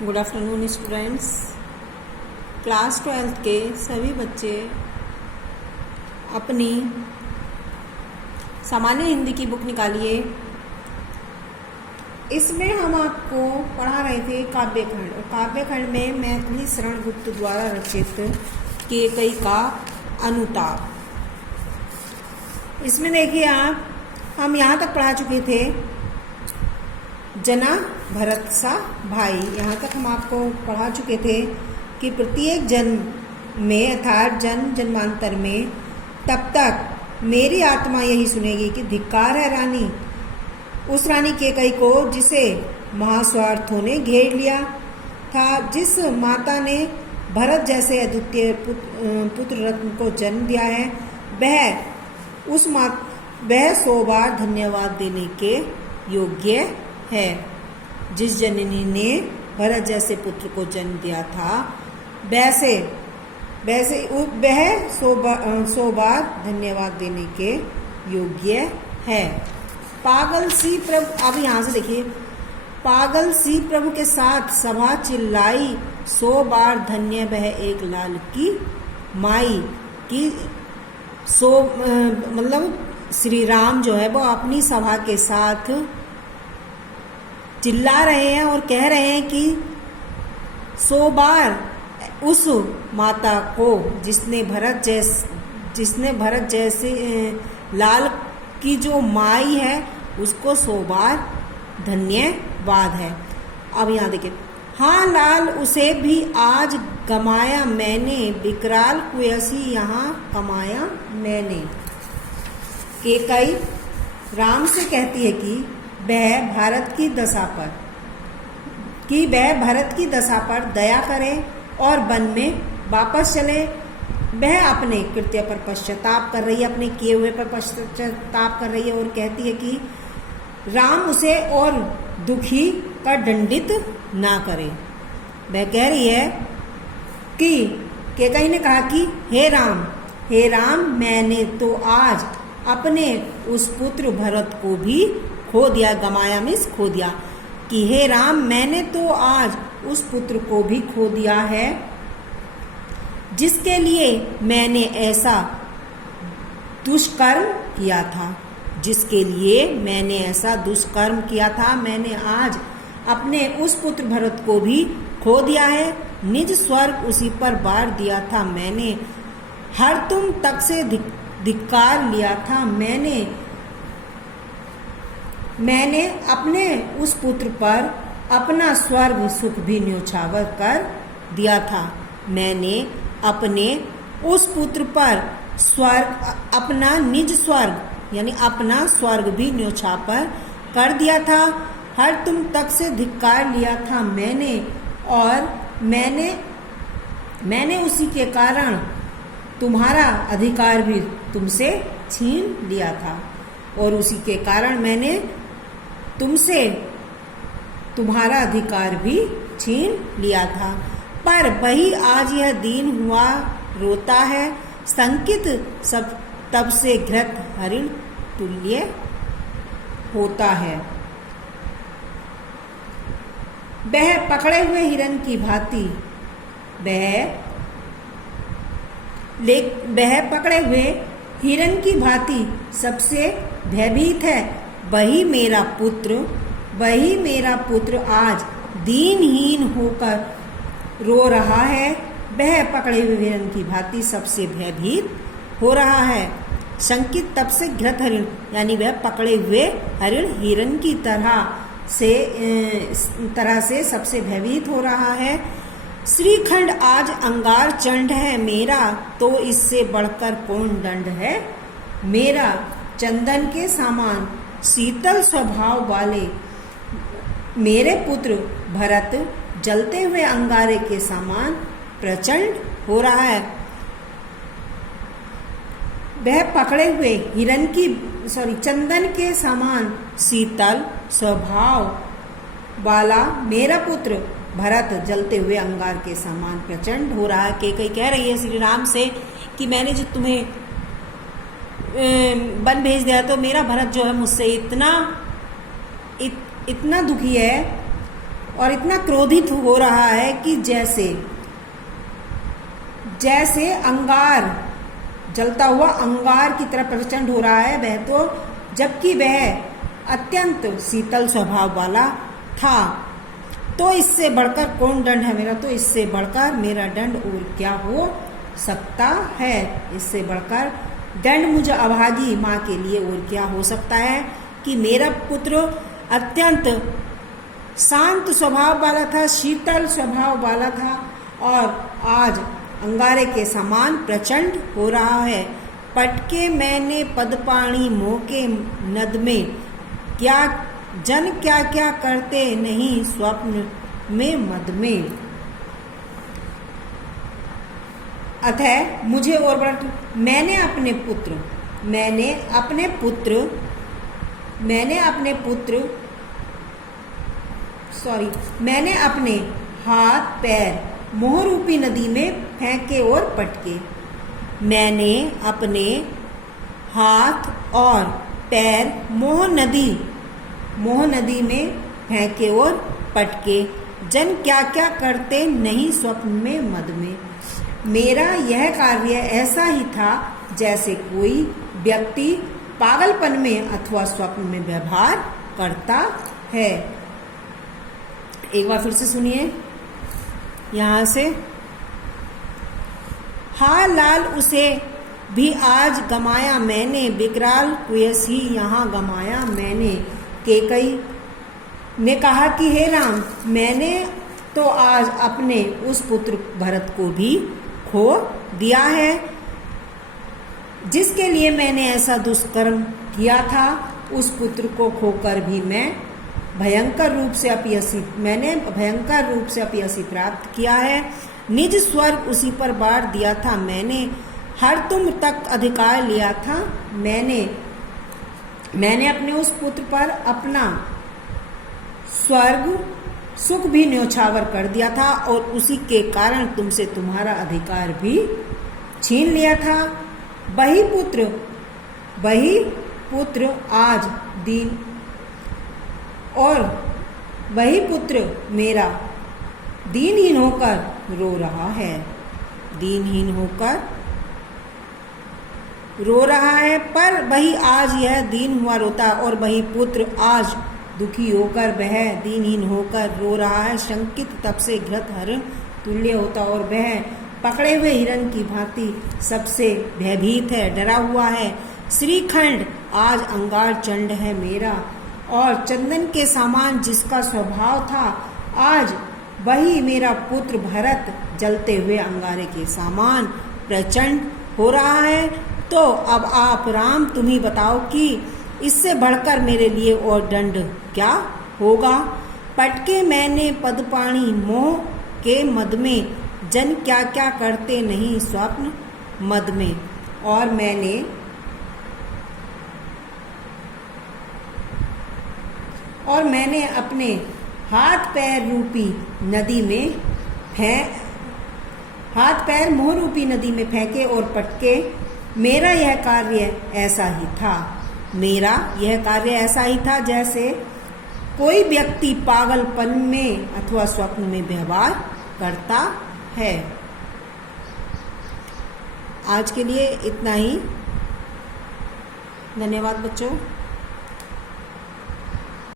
Good afternoon students. Class 12th के सभी बच्चे अपनी सामान्य हिंदी की बुक निकालिए। इसमें हम आपको पढ़ा रहे थे काव्यखंड, और काव्यखंड में मैथिली शरण गुप्त द्वारा रचित केकई का अनुताप। इसमें देखिए आप, हम यहाँ तक पढ़ा चुके थे जना भरत सा भाई। यहाँ तक हम आपको पढ़ा चुके थे कि प्रत्येक जन्म में अर्थात जन्म जन्मांतर में तब तक मेरी आत्मा यही सुनेगी कि धिक्कार है रानी, उस रानी केकई को जिसे महास्वार्थों ने घेर लिया था, जिस माता ने भरत जैसे अद्वितीय पुत्र रत्न को जन्म दिया है। वह 100 बार धन्यवाद देने के योग्य है। जिस जननी ने भरत जैसे पुत्र को जन्म दिया था, वैसे वह 100 बार धन्यवाद देने के योग्य है। पागल सी प्रभु, अब यहाँ से देखिए, पागल सी प्रभु के साथ सभा चिल्लाई, 100 बार धन्य वह एक लाल की माई की। मतलब श्री राम जो है वो अपनी सभा के साथ चिल्ला रहे हैं और कह रहे हैं कि 100 बार उस माता को जिसने भरत जैसे लाल की जो माई है उसको 100 बार धन्यवाद है। अब यहाँ देखिए, हाँ लाल उसे भी आज गमाया मैंने, विकराल कुयसी यहाँ कमाया मैंने। केकई राम से कहती है कि वह भारत की दशा पर दया करे और वन में वापस चले। वह अपने कृत्य पर पश्चाताप कर रही है, अपने किए हुए पर पश्चाताप कर रही है और कहती है कि राम उसे और दुखी कर दंडित ना करे। वह कह रही है कि केकई ने कहा कि हे राम, मैंने तो आज अपने उस पुत्र भरत को भी खो दिया। गमाया मीन्स खो दिया, कि हे राम, मैंने तो आज उस पुत्र को भी खो दिया है जिसके लिए मैंने ऐसा दुष्कर्म किया था। मैंने आज अपने उस पुत्र भरत को भी खो दिया है। निज स्वर्ग उसी पर बार दिया था मैंने, हर तुम तक से धिक्कार लिया था मैंने अपने उस पुत्र पर अपना स्वर्ग सुख भी न्योछावर कर दिया था। मैंने अपने उस पुत्र पर अपना निज स्वर्ग यानी अपना स्वर्ग भी न्योछावर कर दिया था। हर तुम तक से धिक्कार लिया था मैंने, और मैंने उसी के कारण तुम्हारा अधिकार भी तुमसे छीन लिया था, और उसी के कारण मैंने तुमसे तुम्हारा अधिकार भी छीन लिया था। पर वही आज यह दीन हुआ रोता है, संकित सब तब से घृत हरिण तुल्य होता है। वह पकड़े हुए हिरण की भांति वह पकड़े हुए हिरण की भांति सबसे भयभीत है। वही मेरा पुत्र आज दीनहीन होकर रो रहा है। वह पकड़े हुए हिरण की भांति सबसे भयभीत हो रहा है। शंकित तब से घृत हरिण, यानी वह पकड़े हुए हिरण की तरह से सबसे भयभीत हो रहा है। श्रीखंड आज अंगार चंड है मेरा, तो इससे बढ़कर कौन दंड है मेरा। चंदन के समान शीतल स्वभाव वाले मेरे पुत्र भरत जलते हुए अंगारे के समान प्रचंड हो रहा है। वह पकड़े हुए चंदन के समान शीतल स्वभाव वाला मेरा पुत्र भरत जलते हुए अंगार के समान प्रचंड हो रहा है। केकई कह रही है श्री राम से कि मैंने जो तुम्हें वन भेज दिया तो मेरा भरत जो है मुझसे इतना दुखी है और इतना क्रोधित हो रहा है कि जैसे अंगार, जलता हुआ अंगार की तरह प्रचंड हो रहा है वह तो, जबकि वह अत्यंत शीतल स्वभाव वाला था। तो इससे बढ़कर कौन दंड है मेरा, तो इससे बढ़कर मेरा दंड और क्या हो सकता है, इससे बढ़कर दंड मुझे अभागी माँ के लिए और क्या हो सकता है कि मेरा पुत्र अत्यंत शांत स्वभाव वाला था, शीतल स्वभाव वाला था और आज अंगारे के समान प्रचंड हो रहा है। पटके मैंने पदपाणी मोह के नद में, क्या जन क्या क्या करते नहीं स्वप्न में मद में। अतः मुझे और बड़ा, मैंने अपने अपने हाथ पैर मोह रूपी नदी में फेंके और पटके। मैंने अपने हाथ और पैर मोह नदी में फेंके और पटके। जन क्या क्या करते नहीं स्वप्न में मद में। मेरा यह कार्य ऐसा ही था जैसे कोई व्यक्ति पागलपन में अथवा स्वप्न में व्यवहार करता है। एक बार फिर से सुनिए यहाँ से। हा लाल उसे भी आज गमाया मैंने, विकराल कुयस ही यहाँ गमाया मैंने। केकई ने कहा कि हे राम, मैंने तो आज अपने उस पुत्र भरत को भी खो दिया है जिसके लिए मैंने ऐसा दुष्कर्म किया था। उस पुत्र को खोकर भी मैंने भयंकर रूप से अपयसी प्राप्त किया है। निज स्वर्ग उसी पर बांट दिया था मैंने, हर तुम तक अधिकार लिया था मैंने अपने उस पुत्र पर अपना स्वर्ग सुख भी न्योछावर कर दिया था और उसी के कारण तुमसे तुम्हारा अधिकार भी छीन लिया था। वही पुत्र मेरा दीनहीन होकर रो रहा है, पर वही आज यह दीन हुआ रोता है और वही पुत्र आज दुखी होकर वह दीनहीन होकर रो रहा है। शंकित तप से घृत हरण तुल्य होता और वह पकड़े हुए हिरण की भांति सबसे भयभीत है, डरा हुआ है। श्रीखंड आज अंगार चंड है मेरा और चंदन के समान जिसका स्वभाव था, आज वही मेरा पुत्र भरत जलते हुए अंगारे के समान प्रचंड हो रहा है। तो अब आप राम तुम ही बताओ कि इससे बढ़कर मेरे लिए और दंड क्या होगा। पटके मैंने पदपाणी मोह के मद में, जन क्या क्या करते नहीं स्वप्न मद में। और मैंने अपने हाथ पैर मोह रूपी नदी में फेंके और पटके। मेरा यह कार्य ऐसा ही था जैसे कोई व्यक्ति पागलपन में अथवा स्वप्न में व्यवहार करता है। आज के लिए इतना ही। धन्यवाद बच्चों।